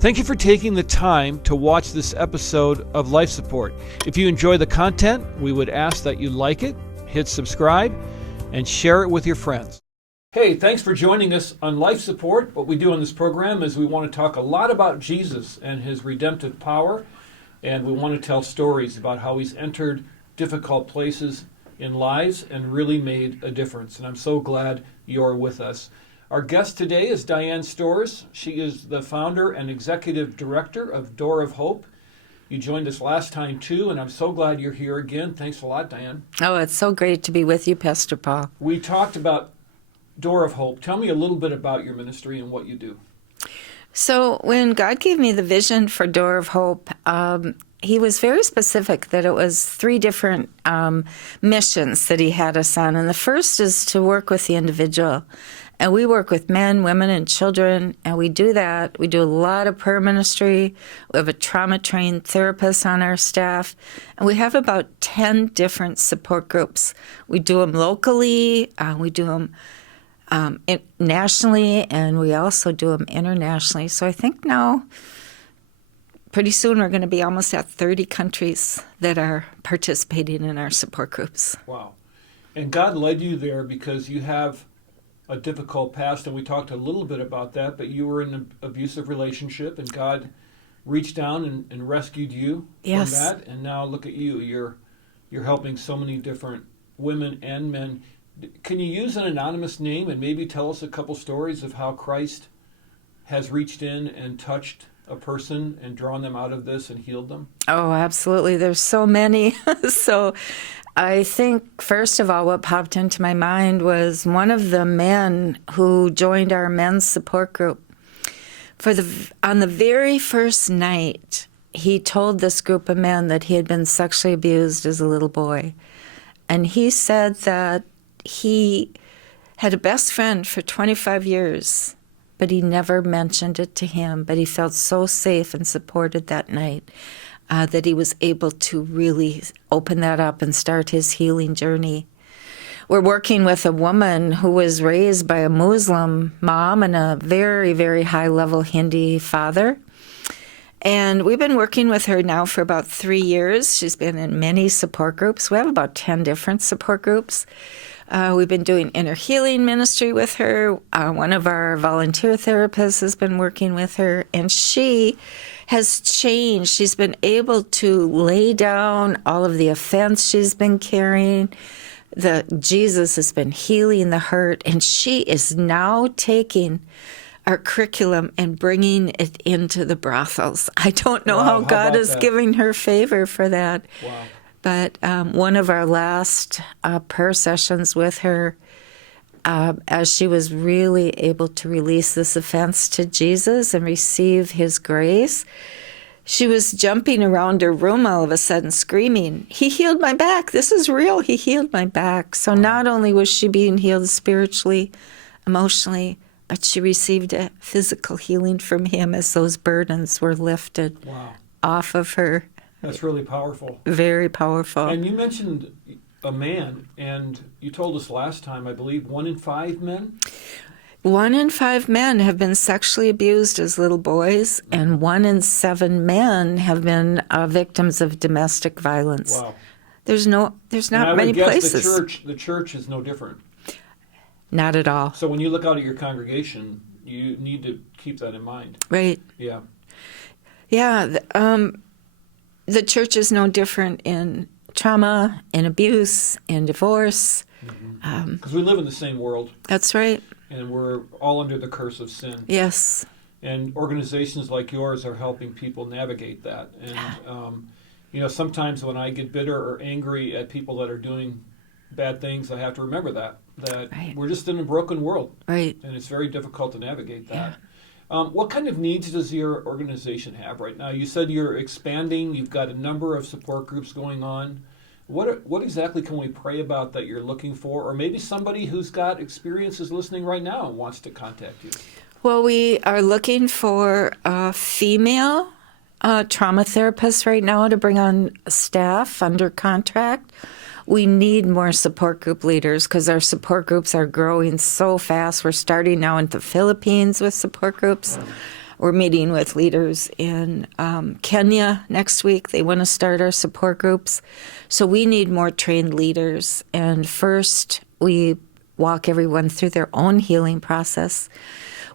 Thank you for taking the time to watch this episode of Life Support. If you enjoy the content, we would ask that you like it, hit subscribe, and share it with your friends. Hey, thanks for joining us on Life Support. What we do on this program is we want to talk a lot about Jesus and his redemptive power, and we want to tell stories about how he's entered difficult places in lives and really made a difference. And I'm so glad you're with us. Our guest today is Diane Storrs. She is the founder and executive director of Door of Hope. You joined us last time too, and I'm so glad you're here again. Thanks a lot, Diane. Oh, it's so great to be with you, Pastor Paul. We talked about Door of Hope. Tell me a little bit about your ministry and what you do. So when God gave me the vision for Door of Hope, he was very specific that it was 3 different missions that he had us on. And the first is to work with the individual. And we work with men, women, and children, and we do that. We do a lot of prayer ministry. We have a trauma-trained therapist on our staff, and we have about 10 different support groups. We do them locally, we do them nationally, and we also do them internationally. So I think now, pretty soon, we're going to be almost at 30 countries that are participating in our support groups. Wow. And God led you there because you have a difficult past, and we talked a little bit about that, but you were in an abusive relationship, and God reached down and rescued you from that, and now look at you. You're helping so many different women and men. Can you use an anonymous name and maybe tell us a couple stories of how Christ has reached in and touched a person and drawn them out of this and healed them? Oh, absolutely. There's so many. So I think, first of all, what popped into my mind was one of the men who joined our men's support group. On the very first night, he told this group of men that he had been sexually abused as a little boy. And he said that he had a best friend for 25 years, but he never mentioned it to him. But he felt so safe and supported that night that he was able to really open that up and start his healing journey. We're working with a woman who was raised by a Muslim mom and a very, very high-level Hindi father. And we've been working with her now for about 3 years. She's been in many support groups. We have about 10 different support groups. We've been doing inner healing ministry with her. One of our volunteer therapists has been working with her, and she has changed. She's been able to lay down all of the offense she's been carrying. Jesus has been healing the hurt, and she is now taking our curriculum and bringing it into the brothels. I don't know how God is giving her favor for that. Wow. But one of our last prayer sessions with her, as she was really able to release this offense to Jesus and receive his grace, she was jumping around her room all of a sudden screaming, "He healed my back. This is real. He healed my back." So not only was she being healed spiritually, emotionally, but she received a physical healing from him as those burdens were lifted off of her. That's really powerful. Very powerful. And you mentioned a man, and you told us last time, I believe, 1 in 5 men? 1 in 5 men have been sexually abused as little boys, and 1 in 7 men have been victims of domestic violence. Wow. There's not many places. The church is no different. Not at all. So when you look out at your congregation, you need to keep that in mind. Right. Yeah. Yeah. The church is no different in trauma, in abuse, in divorce. Because we live in the same world. That's right. And we're all under the curse of sin. Yes. And organizations like yours are helping people navigate that. And, sometimes when I get bitter or angry at people that are doing bad things, I have to remember that right. We're just in a broken world. Right. And it's very difficult to navigate that. Yeah. What kind of needs does your organization have right now? You said you're expanding. You've got a number of support groups going on. What exactly can we pray about that you're looking for? Or maybe somebody who's got experiences listening right now and wants to contact you. Well, we are looking for a female trauma therapists right now to bring on staff under contract. We need more support group leaders because our support groups are growing so fast. We're starting now in the Philippines with support groups. We're meeting with leaders in Kenya next week. They want to start our support groups. So we need more trained leaders. And first, we walk everyone through their own healing process.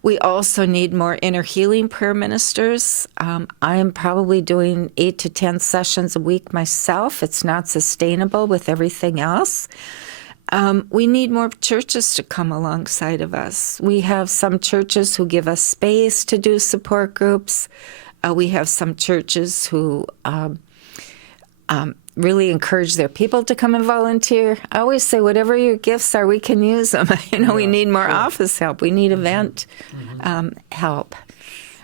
We also need more inner healing prayer ministers. I am probably doing 8 to 10 sessions a week myself. It's not sustainable with everything else. We need more churches to come alongside of us. We have some churches who give us space to do support groups. We have some churches who really encourage their people to come and volunteer. I always say, whatever your gifts are, we can use them. We need more office help. We need event help.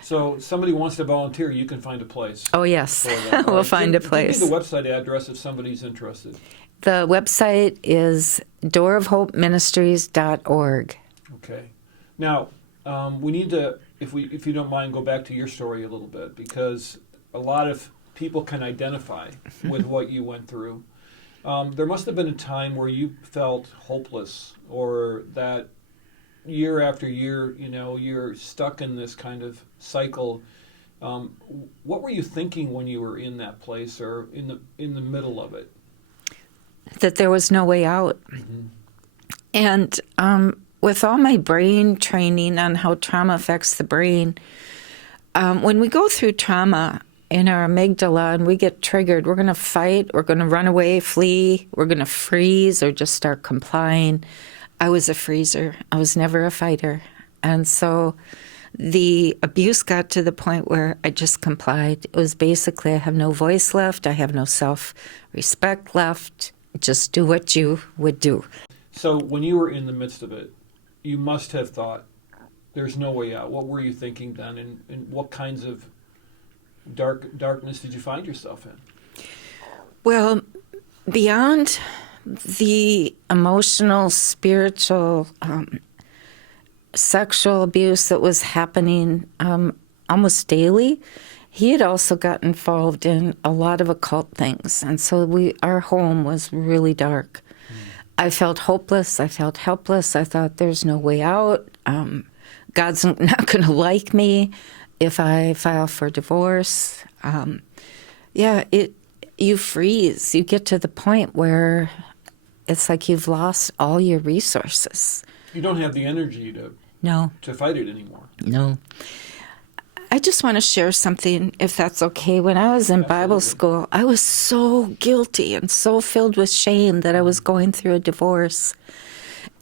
So somebody wants to volunteer, you can find a place. Oh, yes. We'll We'll find a place. Give me the website address if somebody's interested. The website is doorofhopeministries.org. Okay. Now, we need to, if you don't mind, go back to your story a little bit, because a lot of people can identify with what you went through. There must have been a time where you felt hopeless, or that year after year, you're stuck in this kind of cycle. What were you thinking when you were in that place, or in the middle of it? That there was no way out. Mm-hmm. And with all my brain training on how trauma affects the brain, when we go through trauma in our amygdala and we get triggered, we're going to fight, we're going to run away, flee, we're going to freeze, or just start complying. I was a freezer. I was never a fighter. And so the abuse got to the point where I just complied. It was basically, I have no voice left, I have no self-respect left. Just do what you would do. So when you were in the midst of it, you must have thought, there's no way out. What were you thinking then, and what kinds of darkness did you find yourself in? Well, beyond the emotional, spiritual, sexual abuse that was happening almost daily, he had also got involved in a lot of occult things. And so our home was really dark. I felt hopeless. I felt helpless. I thought there's no way out. God's not going to like me if I file for divorce. You freeze. You get to the point where it's like you've lost all your resources. You don't have the energy to fight it anymore. No. I just want to share something, if that's okay. When I was in Bible school, I was so guilty and so filled with shame that I was going through a divorce.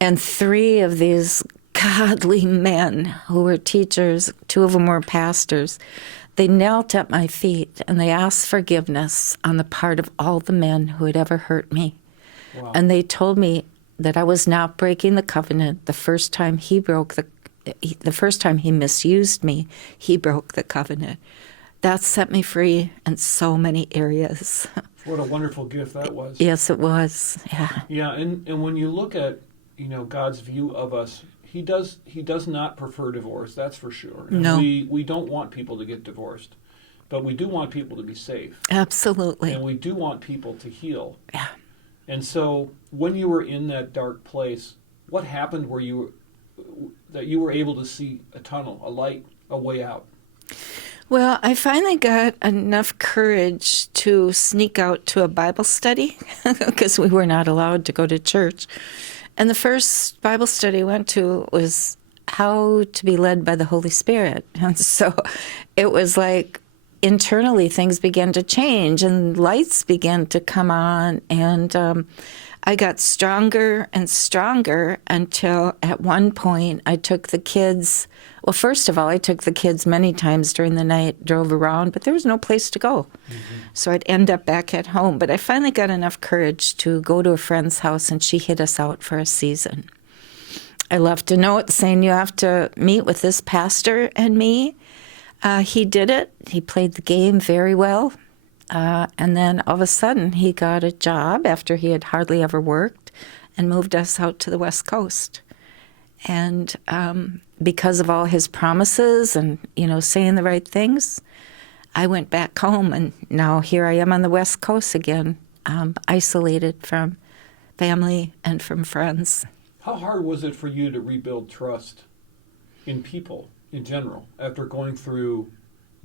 And 3 of these godly men who were teachers, 2 of them were pastors, they knelt at my feet and they asked forgiveness on the part of all the men who had ever hurt me. Wow. And they told me that I was not breaking the covenant. The first time he misused me, he broke the covenant. That set me free in so many areas. What a wonderful gift that was. Yes, it was. Yeah. Yeah, and when you look at, God's view of us, he does not prefer divorce, that's for sure. And no. We don't want people to get divorced, but we do want people to be safe. Absolutely. And we do want people to heal. Yeah. And so when you were in that dark place, what happened that you were able to see a tunnel, a light, a way out? Well, I finally got enough courage to sneak out to a Bible study because we were not allowed to go to church. And the first Bible study I went to was how to be led by the Holy Spirit. And so it was like internally things began to change and lights began to come on. And I got stronger and stronger until at one point I took the kids. Well, first of all, I took the kids many times during the night, drove around, but there was no place to go. Mm-hmm. So I'd end up back at home. But I finally got enough courage to go to a friend's house, and she hid us out for a season. I left a note saying, you have to meet with this pastor and me. He did it. He played the game very well. And then all of a sudden, he got a job after he had hardly ever worked and moved us out to the West Coast. And because of all his promises and, saying the right things, I went back home. And now here I am on the West Coast again, isolated from family and from friends. How hard was it for you to rebuild trust in people in general, after going through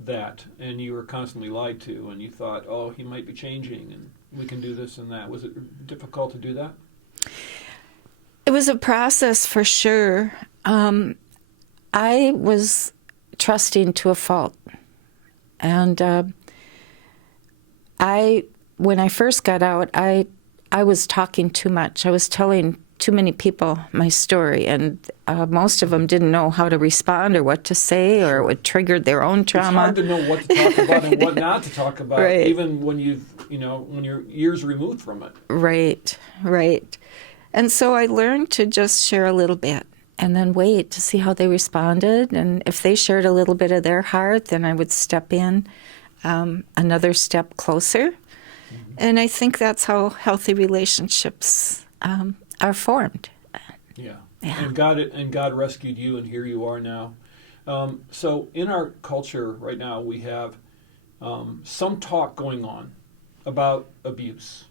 that, and you were constantly lied to, and you thought, oh, he might be changing, and we can do this and that. Was it difficult to do that? It was a process for sure. I was trusting to a fault. And when I first got out, I was talking too much. I was telling too many people my story, and most of them didn't know how to respond or what to say, or it triggered their own trauma. It's hard to know what to talk about and what not to talk about, right. Even when when you're years removed from it. Right, right. And so I learned to just share a little bit and then wait to see how they responded. And if they shared a little bit of their heart, then I would step in another step closer. Mm-hmm. And I think that's how healthy relationships are formed. Yeah. And God rescued you, and here you are now. So in our culture right now, we have some talk going on about abuse.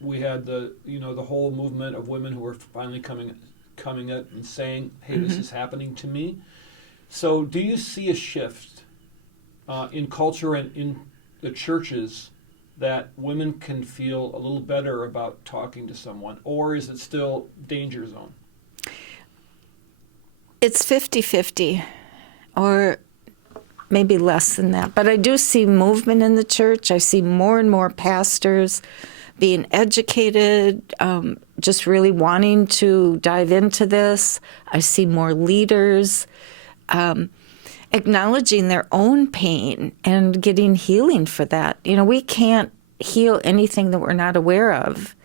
We had the whole movement of women who were finally coming up and saying, "Hey, this is happening to me." So, do you see a shift in culture and in the churches that women can feel a little better about talking to someone, or is it still danger zone? It's 50-50, or maybe less than that. But I do see movement in the church. I see more and more pastors being educated, just really wanting to dive into this. I see more leaders acknowledging their own pain and getting healing for that. We can't heal anything that we're not aware of.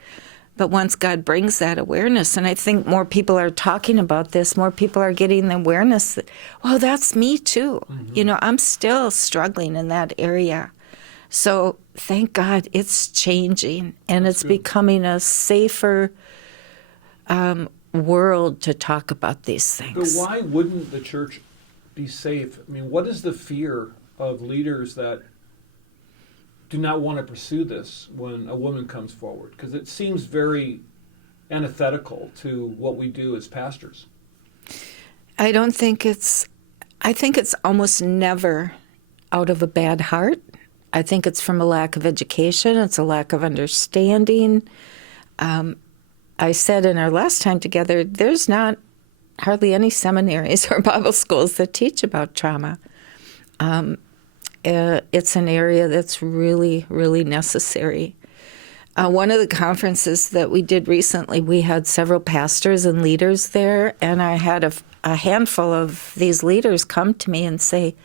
But once God brings that awareness, and I think more people are talking about this, more people are getting the awareness that, well, that's me too. Mm-hmm. I'm still struggling in that area. So thank God it's changing, and it's becoming a safer world to talk about these things. But why wouldn't the church be safe? I mean, what is the fear of leaders that do not want to pursue this when a woman comes forward? Because it seems very antithetical to what we do as pastors. I think it's almost never out of a bad heart. I think it's from a lack of education. It's a lack of understanding. I said in our last time together, there's not hardly any seminaries or Bible schools that teach about trauma. It's an area that's really, really necessary. One of the conferences that we did recently, we had several pastors and leaders there, and I had a handful of these leaders come to me and say,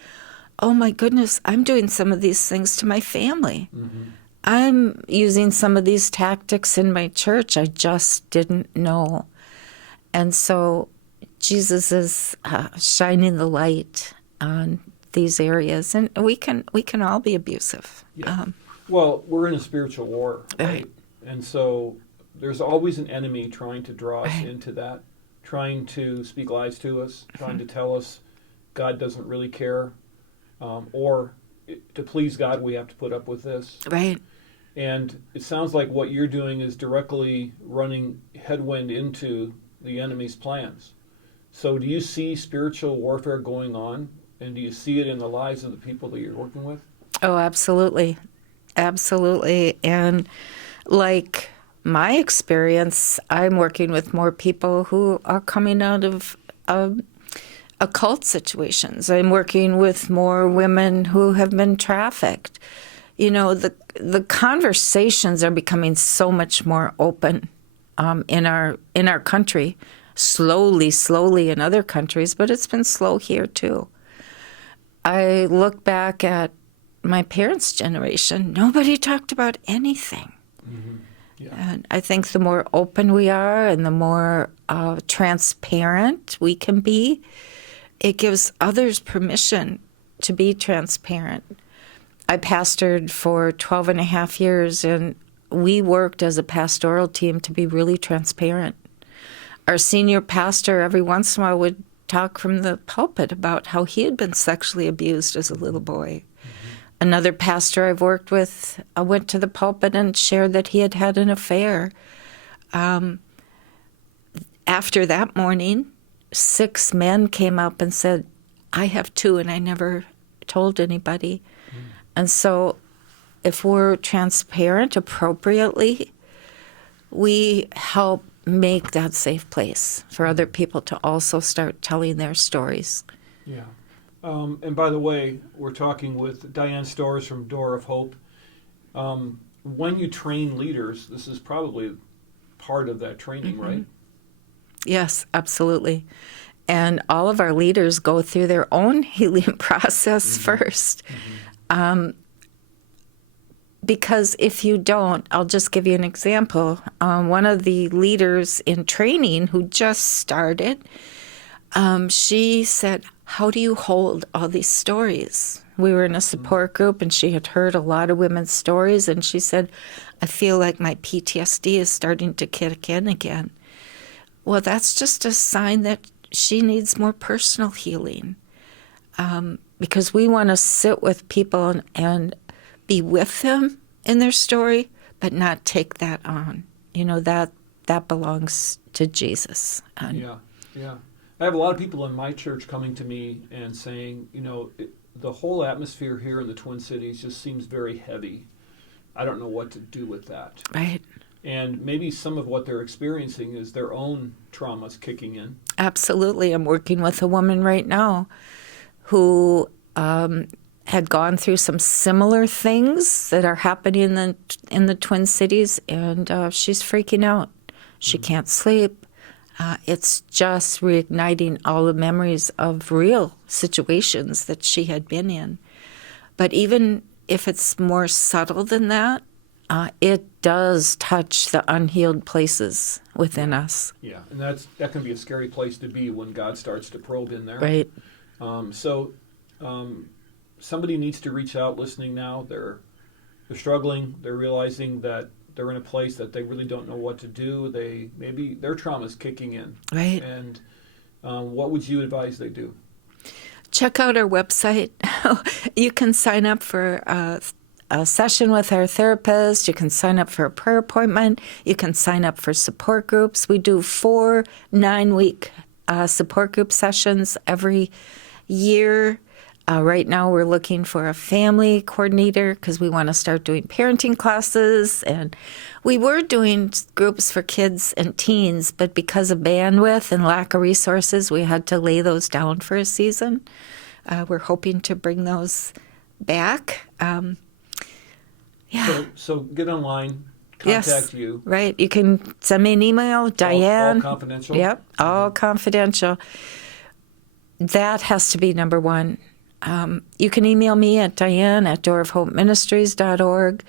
"Oh my goodness, I'm doing some of these things to my family. Mm-hmm. I'm using some of these tactics in my church. I just didn't know." And so Jesus is shining the light on these areas, and we can all be abusive. Yeah. Well, we're in a spiritual war, right? And so there's always an enemy trying to draw us into that, trying to speak lies to us, trying to tell us God doesn't really care, or to please God we have to put up with this. Right. And it sounds like what you're doing is directly running headwind into the enemy's plans. So do you see spiritual warfare going on, and do you see it in the lives of the people that you're working with? Oh, absolutely. Absolutely. And like my experience, I'm working with more people who are coming out of occult situations. I'm working with more women who have been trafficked. The conversations are becoming so much more open in our country. Slowly in other countries, but it's been slow here too. I look back at my parents' generation, nobody talked about anything. Mm-hmm. Yeah. And I think the more open we are and the more transparent we can be, it gives others permission to be transparent. I pastored for 12 and a half years, and we worked as a pastoral team to be really transparent. Our senior pastor every once in a while would talk from the pulpit about how he had been sexually abused as a little boy. Mm-hmm. Another pastor I've worked with went to the pulpit and shared that he had had an affair. After that morning, 6 men came up and said, I have too, and I never told anybody. And so if we're transparent appropriately, we help make that safe place for other people to also start telling their stories. Yeah. And by the way, we're talking with Diane Storrs from Door of Hope. When you train leaders, this is probably part of that training, right? Yes, absolutely. And all of our leaders go through their own healing process first. Because if you don't, I'll just give you an example. One of the leaders in training who just started, she said, how do you hold all these stories? We were in a support group, and she had heard a lot of women's stories, and she said, I feel like my PTSD is starting to kick in again. Well, that's just a sign that she needs more personal healing, because we want to sit with people and be with them in their story, but not take that on. You know, that belongs to Jesus. Yeah. I have a lot of people in my church coming to me and saying, the whole atmosphere here in the Twin Cities just seems very heavy. I don't know what to do with that. Right. And maybe some of what they're experiencing is their own traumas kicking in. Absolutely. I'm working with a woman right now who had gone through some similar things that are happening in the Twin Cities, and she's freaking out. She can't sleep. It's just reigniting all the memories of real situations that she had been in. But even if it's more subtle than that, it does touch the unhealed places within us. Yeah, and that can be a scary place to be when God starts to probe in there. Right. Somebody needs to reach out listening now. They're struggling. They're realizing that they're in a place that they really don't know what to do. Maybe their trauma's kicking in. Right. And what would you advise they do? Check out our website. You can sign up for a session with our therapist. You can sign up for a prayer appointment. You can sign up for support groups. We do 4 9-week support group sessions every year. Right now we're looking for a family coordinator because we want to start doing parenting classes. And we were doing groups for kids and teens, but because of bandwidth and lack of resources, we had to lay those down for a season. We're hoping to bring those back. So get online, contact you. Right. You can send me an email, Diane. All confidential? Yep, all confidential. That has to be number one. You can email me at diane@doorofhopeministries.org.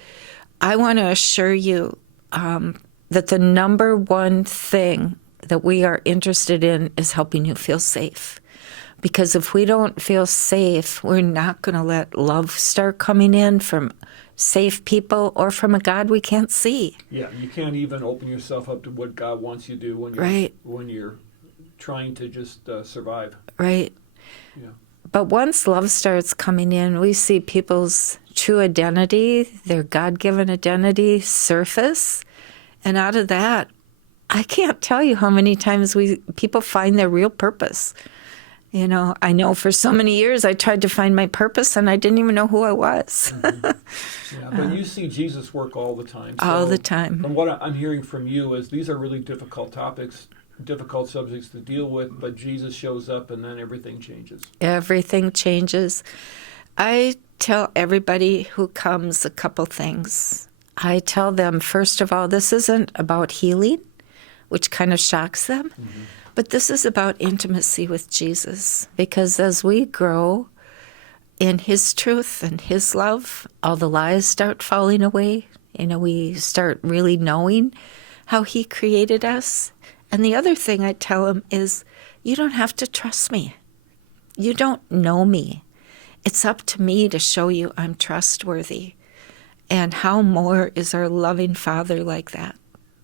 I want to assure you that the number one thing that we are interested in is helping you feel safe. Because if we don't feel safe, we're not going to let love start coming in from safe people or from a God we can't see. Yeah, you can't even open yourself up to what God wants you to do when you're trying to just survive. Right. Yeah. But once love starts coming in, we see people's true identity, their God-given identity surface. And out of that, I can't tell you how many times people find their real purpose. You know, I know for so many years I tried to find my purpose and I didn't even know who I was. Yeah, but you see Jesus work all the time. All the time. From what I'm hearing from you is these are really difficult topics, difficult subjects to deal with, but Jesus shows up and then everything changes. Everything changes. I tell everybody who comes a couple things. I tell them, first of all, this isn't about healing, which kind of shocks them, but this is about intimacy with Jesus. Because as we grow in His truth and His love, all the lies start falling away. You know, we start really knowing how He created us. And the other thing I tell them is, you don't have to trust me. You don't know me. It's up to me to show you I'm trustworthy. And how more is our loving Father like that?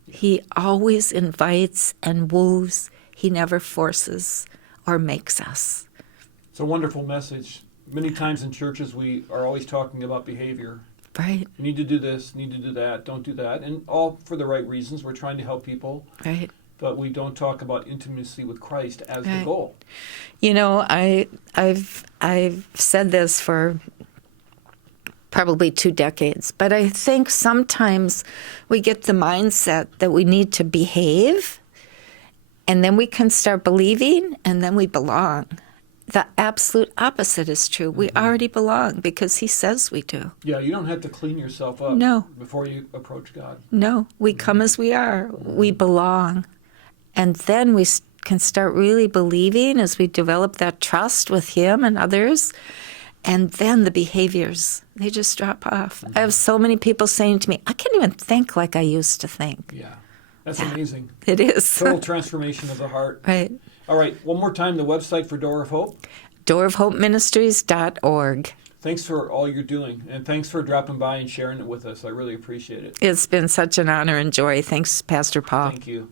He always invites and woos. He never forces or makes us. It's a wonderful message. Many times in churches we are always talking about behavior. Right. You need to do this, need to do that, don't do that. And all for the right reasons. We're trying to help people. Right. but we don't talk about intimacy with Christ as the Right. goal. You know, I've said this for probably 2 decades, but I think sometimes we get the mindset that we need to behave, and then we can start believing, and then we belong. The absolute opposite is true. We already belong because he says we do. Yeah, you don't have to clean yourself up No. before you approach God. No, we come as we are. We belong. And then we can start really believing as we develop that trust with him and others. And then the behaviors, they just drop off. I have so many people saying to me, I can't even think like I used to think. Yeah, that's amazing. It is. Total transformation of the heart. Right. All right, one more time, the website for Door of Hope. doorofhopeministries.org. Thanks for all you're doing, and thanks for dropping by and sharing it with us. I really appreciate it. It's been such an honor and joy. Thanks, Pastor Paul. Thank you.